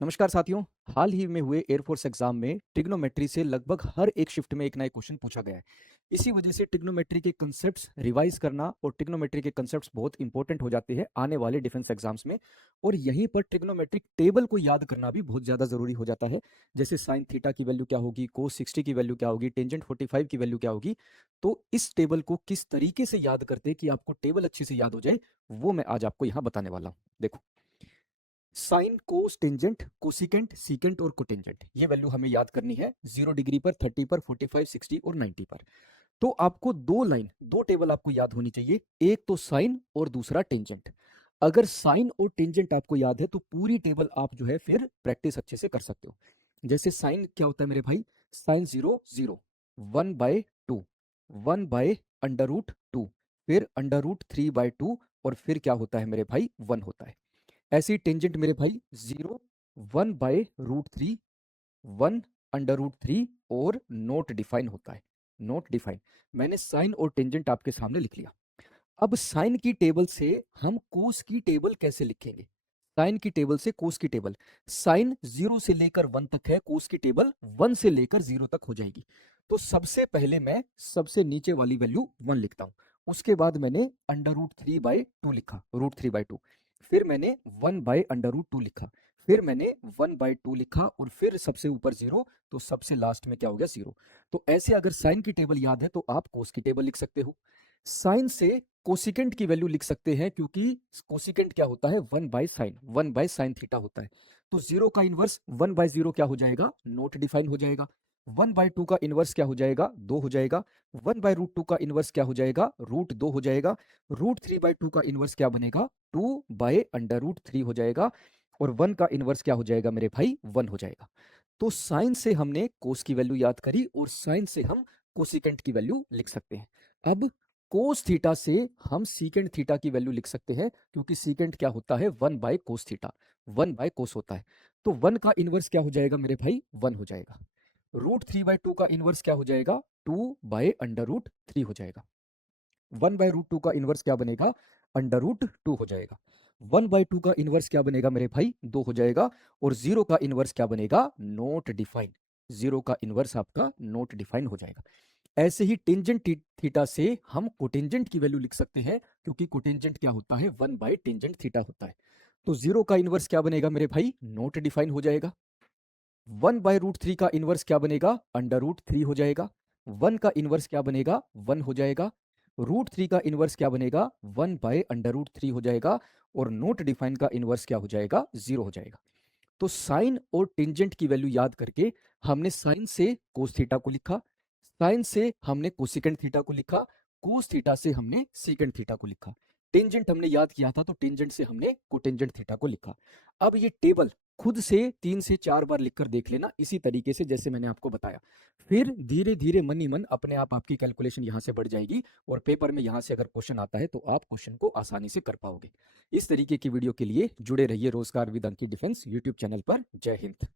नमस्कार साथियों। हाल ही में हुए एयरफोर्स एग्जाम में ट्रिग्नोमेट्री से लगभग हर एक शिफ्ट में एक नया क्वेश्चन पूछा गया है। इसी वजह से ट्रिग्नोमेट्री के कंसेप्ट्स रिवाइज करना और ट्रिग्नोमेट्री के कंसेप्ट्स बहुत इंपॉर्टेंट हो जाते हैं आने वाले डिफेंस एग्जाम्स में। और यहीं पर ट्रिग्नोमेट्रिक टेबल को याद करना भी बहुत ज़्यादा ज़रूरी हो जाता है। जैसे साइन थीटा की वैल्यू क्या होगी, कोस 60 की वैल्यू क्या होगी, टेंजेंट 45 की वैल्यू क्या होगी। तो इस टेबल को किस तरीके से याद करते हैं कि आपको टेबल अच्छे से याद हो जाए, वो मैं आज आपको यहाँ बताने वाला हूँ। देखो, sine cos tangent cosecant secant और कोटेंजेंट ये वैल्यू हमें याद करनी है 0 डिग्री पर, 30 पर, 45, 60 और 90 पर। तो आपको दो टेबल आपको याद होनी चाहिए, एक तो साइन और दूसरा टेंजेंट। अगर साइन और टेंजेंट आपको याद है तो पूरी टेबल आप जो है फिर प्रैक्टिस अच्छे से कर सकते हो। जैसे साइन क्या होता है मेरे भाई, साइन 0 0, 1/2, 1/√2, फिर √3/2, और फिर क्या होता है मेरे भाई, 1 होता है। ऐसी टेंजेंट मेरे भाई 0, 1/√3, 1/√3 और नोट डिफाइन होता है। Note define. मैंने साइन और टेंजेंट आपके सामने लिख लिया। अब साइन की टेबल से हम कोस की टेबल कैसे लिखेंगे। साइन की टेबल से कोस की टेबल, साइन 0 से लेकर 1 तक है, कोस की टेबल 1 से लेकर 0 तक हो जाएगी। तो सबसे पहले मैं सबसे नीचे वाली वैल्यू 1 लिखता हूं। उसके बाद मैंने √3/2 लिखा, √3/2। फिर मैंने 1/√2 लिखा। फिर मैंने 1/2 लिखा और फिर सबसे ऊपर 0। तो सबसे लास्ट में क्या हो गया, 0। तो ऐसे अगर साइन की टेबल याद है तो आप कोस की टेबल लिख सकते हो। साइन से कोसिकेंट की वैल्यू लिख सकते हैं, क्योंकि कोसिकेंट क्या होता है, 1/साइन, 1/साइन थीटा होता है। तो 0 का इनवर्स 1/0 क्या हो जाएगा, नोट डिफाइन हो जाएगा। 1/2 का इनवर्स क्या हो जाएगा, 2 हो जाएगा। 1/√2 का इनवर्स क्या हो जाएगा, √2 हो जाएगा। √3/2 का इनवर्स क्या बनेगा, 2/√3 हो जाएगा। और 1 का इनवर्स क्या हो जाएगा मेरे भाई, 1 हो जाएगा। तो साइन से हमने कोस की वैल्यू याद करी और साइन से हम कोसिकेंट की वैल्यू लिख सकते हैं। अब कोस थीटा से हम सीकेंट थीटा की वैल्यू लिख सकते हैं, क्योंकि सीकेंट क्या होता है, 1/कोस थीटा, 1/कोस होता है। तो 1 का इनवर्स क्या हो जाएगा मेरे भाई, 1 हो जाएगा। √3/2 का इनवर्स क्या हो जाएगा, 2/√3 हो जाएगा। 1/√2 का इनवर्स क्या बनेगा, √2 हो जाएगा। 1/2 का इनवर्स क्या बनेगा मेरे भाई, 2 हो जाएगा। और 0 का इनवर्स क्या बनेगा, नोट डिफाइन। 0 का इनवर्स आपका नोट डिफाइन हो जाएगा। ऐसे ही टेंजेंट थीटा से हम कोटेंजेंट की वैल्यू लिख सकते हैं, क्योंकि कोटेंजेंट क्या होता है, 1/टेंजेंट थीटा होता है। तो 0 का इनवर्स क्या बनेगा मेरे भाई, नोट डिफाइन हो जाएगा। 1/√3 का इनवर्स क्या बनेगा, √3 हो जाएगा। 1 का इनवर्स क्या बनेगा, 1 हो जाएगा। √3 का इनवर्स क्या बनेगा, 1/√3 हो जाएगा। और नोट डिफाइन का इनवर्स क्या हो जाएगा, 0 हो जाएगा। तो साइन और टेंजेंट की वैल्यू याद करके हमने साइन से कोस थीटा को लिखा, साइन से हमने कोसिकेंट थीटा को लिखा, कोस थीटा से हमने सीकेंट थीटा को लिखा। टेंजेंट हमने याद किया था तो टेंजेंट से हमने कोटेंजेंट थीटा को लिखा। अब ये टेबल खुद से 3 से 4 बार लिखकर देख लेना, इसी तरीके से जैसे मैंने आपको बताया। फिर धीरे धीरे मन ही मन अपने आप आपकी कैलकुलेशन यहाँ से बढ़ जाएगी और पेपर में यहाँ से अगर क्वेश्चन आता है तो आप क्वेश्चन को आसानी से कर पाओगे। इस तरीके की वीडियो के लिए जुड़े रहिए रोजगार with Ankit defence YouTube channel पर। जय हिंद।